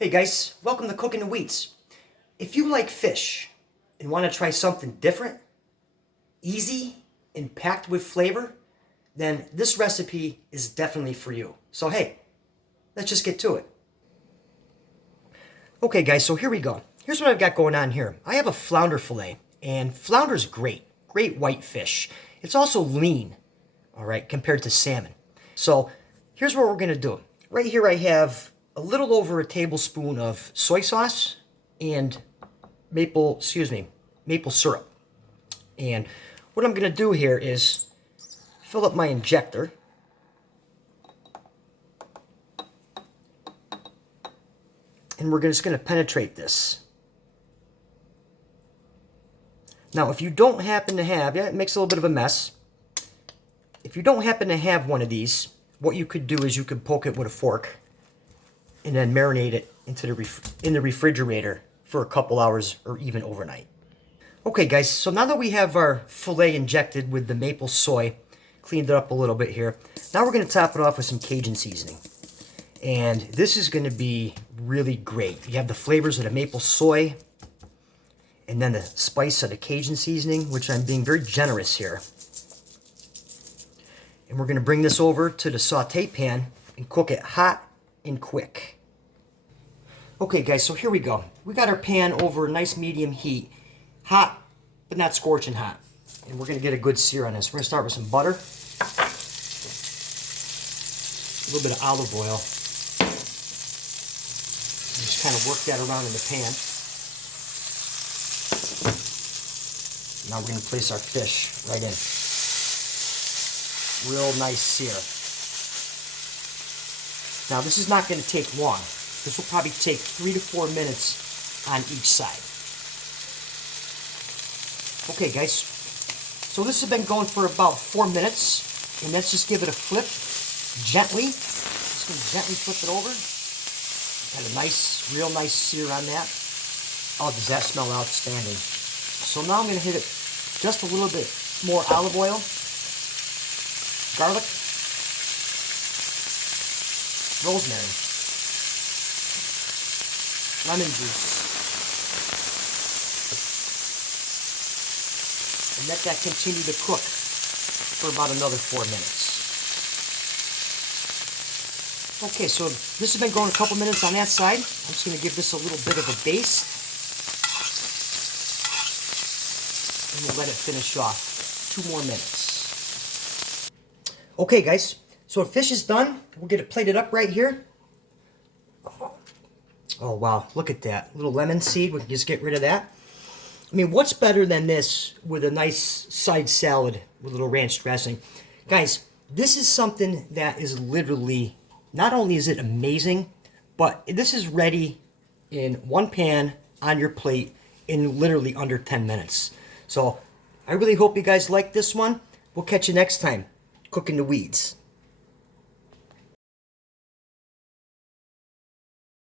Hey guys, welcome to Cooking the Weeds. If you like fish and want to try something different, easy, and packed with flavor, then this recipe is definitely for you. So hey, let's just get to it. Okay guys, so here we go. Here's what I've got going on here. I have a flounder fillet, and flounder's great white fish. It's also lean, all right, compared to salmon. So here's what we're gonna do. Right here I have a little over a tablespoon of soy sauce and maple syrup. And what I'm gonna do here is fill up my injector. And we're just gonna penetrate this. Now, if you don't happen to have, it makes a little bit of a mess. If you don't happen to have one of these, what you could do is you could poke it with a fork and then marinate it in the refrigerator for a couple hours or even overnight. Okay guys, so now that we have our filet injected with the maple soy, cleaned it up a little bit here, now we're going to top it off with some Cajun seasoning. And this is going to be really great. You have the flavors of the maple soy and then the spice of the Cajun seasoning, which I'm being very generous here. And we're going to bring this over to the saute pan and cook it hot and quick. Okay guys, so here we go. We got our pan over a nice medium heat, hot but not scorching hot. And we're going to get a good sear on this. We're going to start with some butter, a little bit of olive oil. Just kind of work that around in the pan. Now we're going to place our fish right in. Real nice sear. Now this is not going to take long. This will probably take 3 to 4 minutes on each side. Okay guys, so this has been going for about 4 minutes, and let's just give it a flip gently. Just going to gently flip it over. Got a nice, real nice sear on that. Oh, does that smell outstanding. So now I'm going to hit it just a little bit more olive oil, garlic, rosemary, lemon juice, and let that continue to cook for about another 4 minutes. Okay, so this has been going a couple minutes on that side. I'm just going to give this a little bit of a baste, and we'll let it finish off 2 more minutes. Okay guys, so the fish is done. We'll get it plated up right here. Oh wow, look at that. Little lemon seed, we can just get rid of that. I mean, what's better than this with a nice side salad with a little ranch dressing? Guys, this is something that is literally, not only is it amazing, but this is ready in one pan on your plate in literally under 10 minutes. So I really hope you guys like this one. We'll catch you next time, Cooking the Weeds.